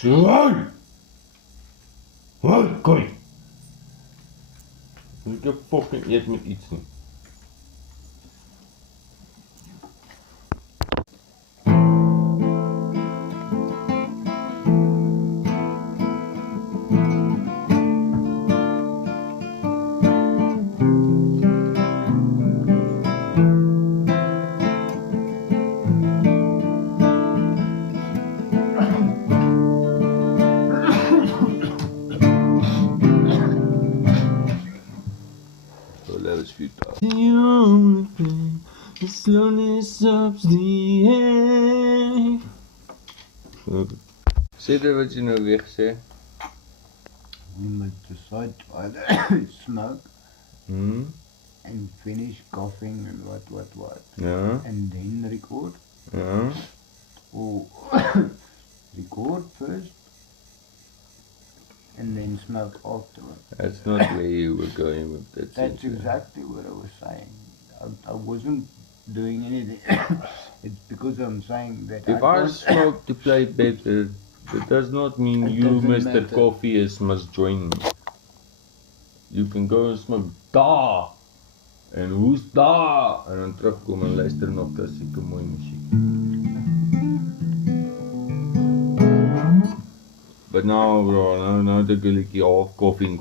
So. Wat kom? Moet jy fucking eet met iets nie. The only thing that slowly stops the end. Sê dit wat jy nou weer gesê. We must decide either smoke and finish coughing and what. Ja, And then record. ja. Or record first and then smoke afterwards. That's not where you were going with that. That's exactly what I was saying. I wasn't doing anything. It's because I'm saying that If I smoke to play better, that does not mean It you, doesn't Mr. matter. Coffeeist, must join me. You can go and smoke daar. En hoe's daar? En dan terugkom en luister nog klassieke mooi musiek. But now, bro, now the gully half coughing.